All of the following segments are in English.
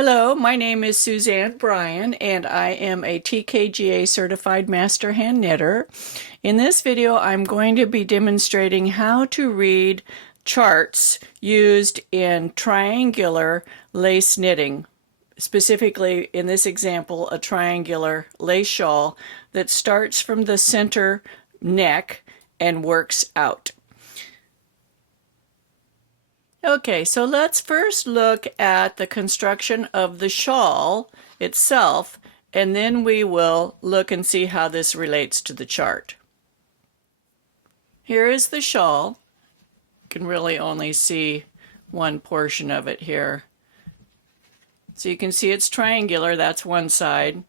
Hello, my name is Suzanne Bryan, and I am a TKGA certified master hand knitter. In this video, I'm going to be demonstrating how to read charts used in triangular lace knitting. Specifically, in this example, a triangular lace shawl that starts from the center neck and works out. Okay, so let's first look at the construction of the shawl itself, and then we will look and see how this relates to the chart. Here is the shawl. You can really only see one portion of it here. So you can see it's triangular, that's one side.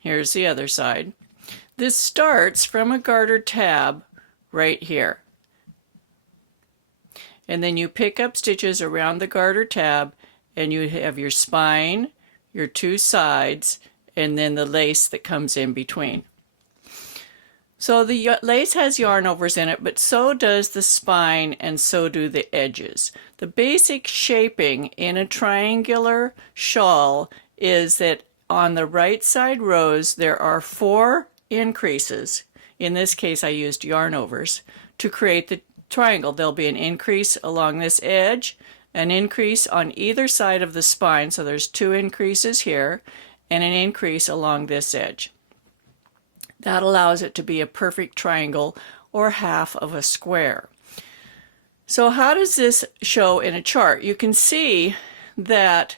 Here's the other side. This starts from a garter tab right here. And then you pick up stitches around the garter tab, and you have your spine, your two sides, and then the lace that comes in between. So the lace has yarn overs in it, but so does the spine and so do the edges. The basic shaping in a triangular shawl is that on the right side rows there are 4 increases. In this case I used yarn overs to create the triangle. There'll be an increase along this edge, an increase on either side of the spine, so there's 2 increases here, and an increase along this edge. That allows it to be a perfect triangle or half of a square. So how does this show in a chart? You can see that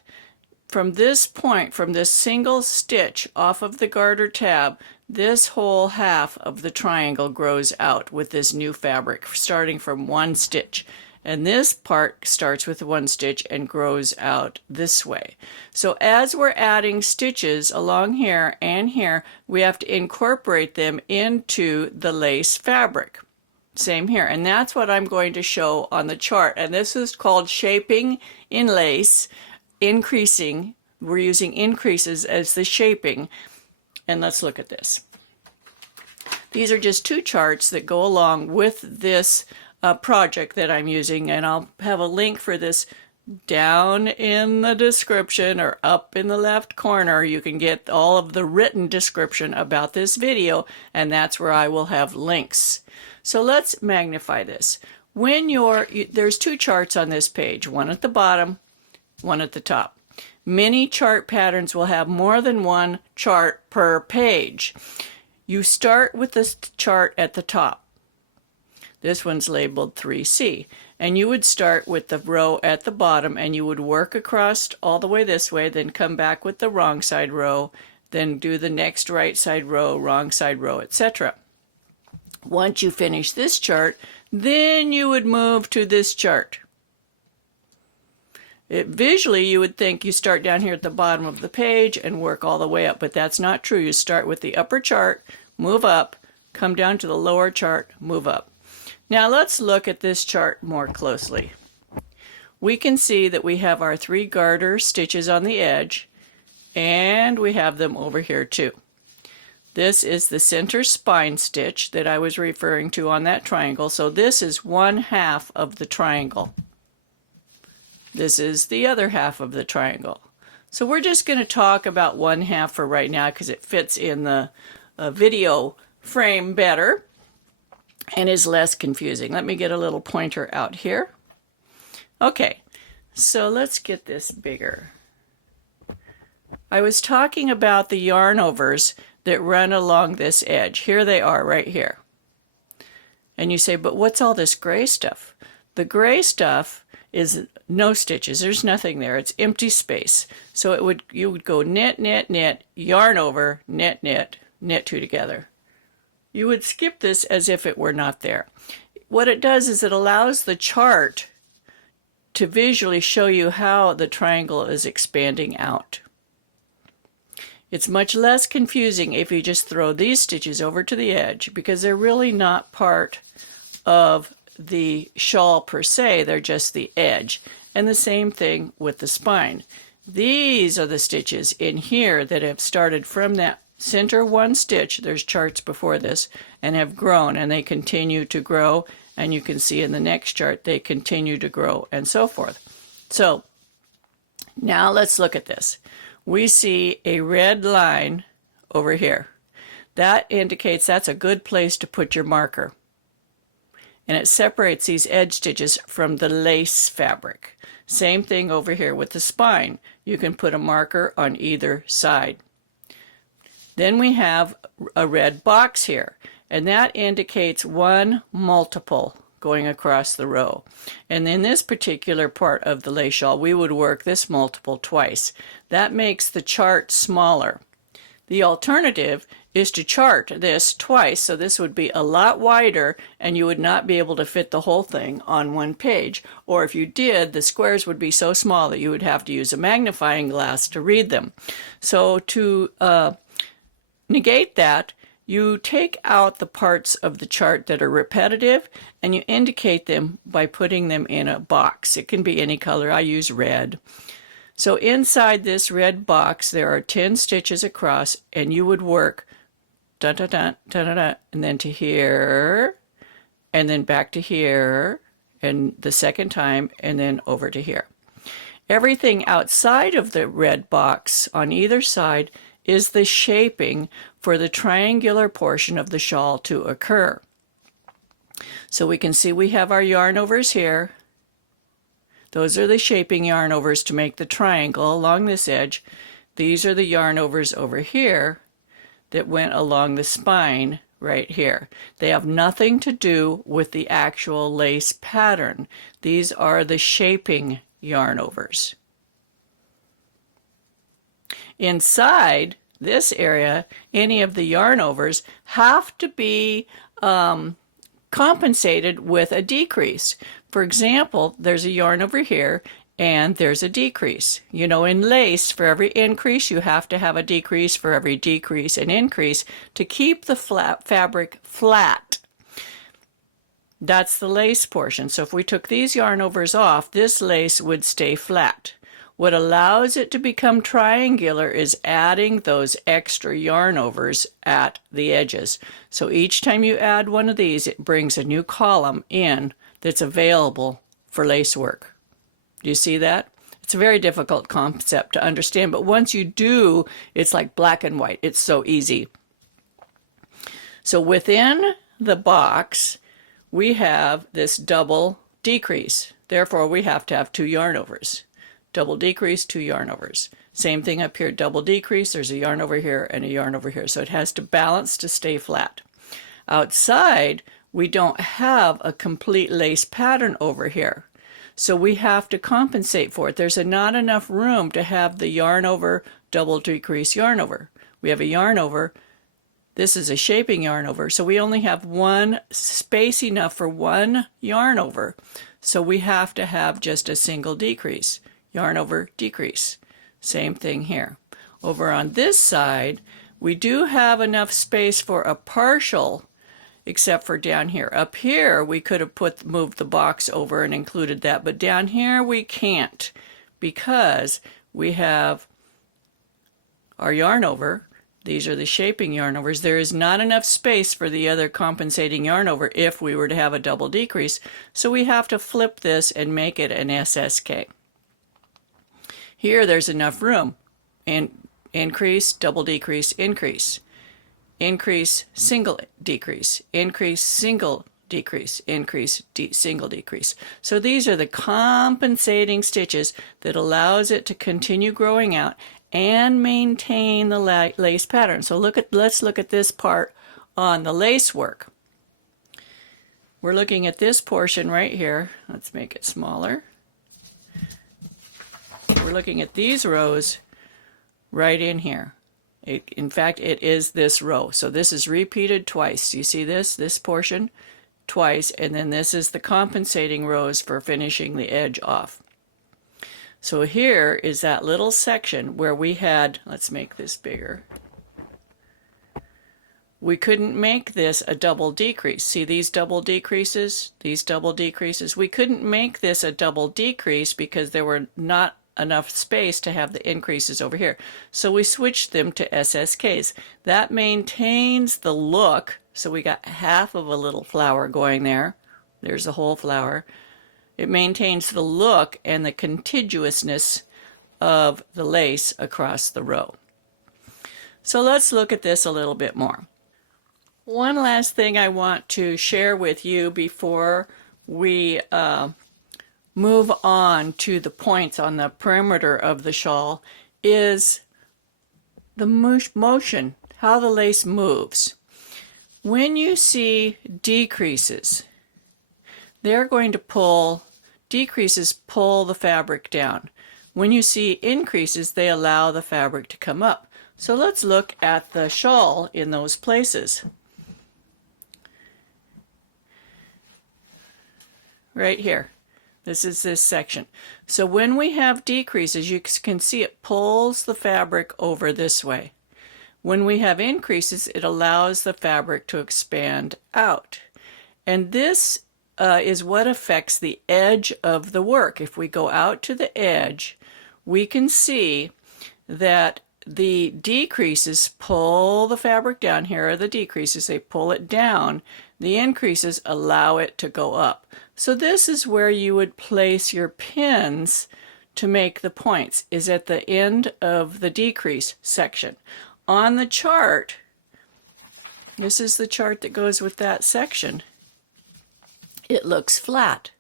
from this point, from this single stitch off of the garter tab, this whole half of the triangle grows out with this new fabric, starting from 1 stitch. And this part starts with 1 stitch and grows out this way. So as we're adding stitches along here and here, we have to incorporate them into the lace fabric. Same here. And that's what I'm going to show on the chart. And this is called shaping in lace, increasing. We're using increases as the shaping. And let's look at this. These are just 2 charts that go along with this project that I'm using, and I'll have a link for this down in the description or up in the left corner. You can get all of the written description about this video, and that's where I will have links. So let's magnify this. When there's 2 charts on this page, one at the bottom, one at the top. Many chart patterns will have more than 1 chart per page. You start with the chart at the top. This one's labeled 3C. And you would start with the row at the bottom, and you would work across all the way this way, then come back with the wrong side row, then do the next right side row, wrong side row, etc. Once you finish this chart, then you would move to this chart. Visually, you would think you start down here at the bottom of the page and work all the way up, but that's not true. You start with the upper chart, move up, come down to the lower chart, move up. Now let's look at this chart more closely. We can see that we have our 3 garter stitches on the edge, and we have them over here too. This is the center spine stitch that I was referring to on that triangle, so this is 1/2 of the triangle. This is the other half of the triangle. So we're just going to talk about 1/2 for right now because it fits in the video frame better and is less confusing. Let me get a little pointer out here. Okay, so let's get this bigger. I was talking about the yarn overs that run along this edge. Here they are right here. And you say, but what's all this gray stuff? The gray stuff is no stitches. There's nothing there. It's empty space. So you would go knit, knit, knit, yarn over, knit, knit, knit 2 together. You would skip this as if it were not there. What it does is it allows the chart to visually show you how the triangle is expanding out. It's much less confusing if you just throw these stitches over to the edge, because they're really not part of the shawl per se, they're just the edge. And the same thing with the spine. These are the stitches in here that have started from that center 1 stitch, there's charts before this, and have grown, and they continue to grow, and you can see in the next chart they continue to grow, and so forth. So Now let's look at this. We see a red line over here. That indicates that's a good place to put your marker. And it separates these edge stitches from the lace fabric. Same thing over here with the spine. You can put a marker on either side. Then we have a red box here, and that indicates one multiple going across the row. And in this particular part of the lace shawl, we would work this multiple twice. That makes the chart smaller. The alternative is to chart this twice, so this would be a lot wider and you would not be able to fit the whole thing on one page. Or if you did, the squares would be so small that you would have to use a magnifying glass to read them. So to negate that, you take out the parts of the chart that are repetitive and you indicate them by putting them in a box. It can be any color. I use red. So inside this red box there are 10 stitches across, and you would work dun, dun, dun, dun, dun, dun, and then to here, and then back to here, and the second time, and then over to here. Everything outside of the red box on either side is the shaping for the triangular portion of the shawl to occur. So we can see we have our yarn overs here. Those are the shaping yarn overs to make the triangle along this edge. These are the yarn overs over here that went along the spine right here. They have nothing to do with the actual lace pattern. These are the shaping yarn overs. Inside this area, any of the yarn overs have to be compensated with a decrease. For example, there's a yarn over here and there's a decrease. You know, in lace, for every increase, you have to have a decrease for every decrease and increase to keep the fabric flat. That's the lace portion. So if we took these yarn overs off, this lace would stay flat. What allows it to become triangular is adding those extra yarn overs at the edges. So each time you add one of these, it brings a new column in that's available for lace work. Do you see that? It's a very difficult concept to understand, but once you do, it's like black and white. It's so easy. So within the box, we have this double decrease. Therefore, we have to have 2 yarn overs. Double decrease, 2 yarn overs. Same thing up here, double decrease, there's a yarn over here and a yarn over here. So it has to balance to stay flat. Outside, we don't have a complete lace pattern over here. So we have to compensate for it. There's not enough room to have the yarn over, double decrease yarn over. We have a yarn over. This is a shaping yarn over. So we only have one space enough for one yarn over. So we have to have just a single decrease. Yarn over, decrease. Same thing here. Over on this side, we do have enough space for a partial, except for down here. Up here, we could have moved the box over and included that, but down here we can't because we have our yarn over. These are the shaping yarn overs. There is not enough space for the other compensating yarn over if we were to have a double decrease, so we have to flip this and make it an SSK. Here there's enough room. Increase, double decrease, increase. Increase, single decrease. Increase, single decrease. Increase, single decrease. So these are the compensating stitches that allows it to continue growing out and maintain the lace pattern. So let's look at this part on the lace work. We're looking at this portion right here. Let's make it smaller. We're looking at these rows right in here. In fact, it is this row. So this is repeated twice. You see this portion twice, and then this is the compensating rows for finishing the edge off. So here is that little section where we had, let's make this bigger. We couldn't make this a double decrease. See these double decreases? These double decreases? We couldn't make this a double decrease because there were not enough space to have the increases over here. So we switched them to SSKs. That maintains the look. So we got half of a little flower going there. There's the whole flower. It maintains the look and the contiguousness of the lace across the row. So let's look at this a little bit more. One last thing I want to share with you before we move on to the points on the perimeter of the shawl is the motion, how the lace moves. When you see decreases, they're going to pull, decreases pull the fabric down. When you see increases, they allow the fabric to come up. So let's look at the shawl in those places. Right here. This is this section. So when we have decreases, you can see it pulls the fabric over this way. When we have increases, it allows the fabric to expand out. And this is what affects the edge of the work. If we go out to the edge, we can see that the decreases pull the fabric down. Here are the decreases, they pull it down. The increases allow it to go up. So this is where you would place your pins to make the points, is at the end of the decrease section. On the chart, this is the chart that goes with that section, it looks flat.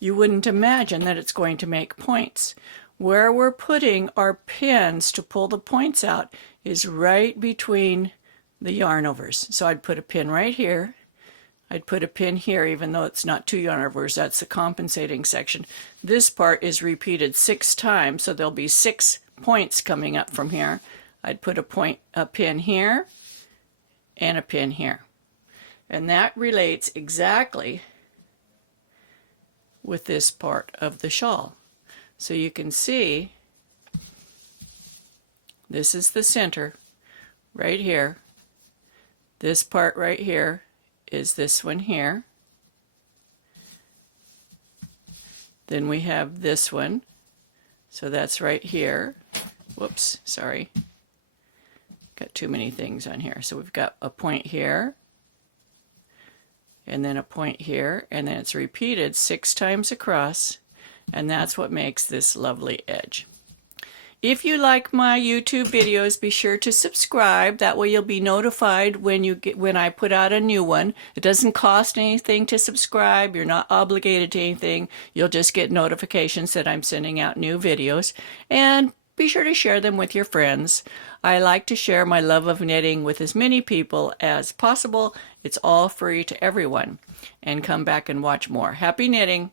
You wouldn't imagine that it's going to make points. Where we're putting our pins to pull the points out is right between the yarn overs. So I'd put a pin right here. I'd put a pin here, even though it's not 2 yarn overs, that's the compensating section. This part is repeated 6 times, so there'll be 6 points coming up from here. I'd put a pin here and a pin here. And that relates exactly with this part of the shawl. So you can see this is the center right here. This part right here is this one here. Then we have this one. So that's right here. Whoops, sorry. Got too many things on here. So we've got a point here, and then a point here, and then it's repeated 6 times across, and that's what makes this lovely edge. If you like my YouTube videos, be sure to subscribe. That way you'll be notified when I put out a new one. It doesn't cost anything to subscribe. You're not obligated to anything. You'll just get notifications that I'm sending out new videos. And be sure to share them with your friends. I like to share my love of knitting with as many people as possible. It's all free to everyone. And come back and watch more. Happy knitting!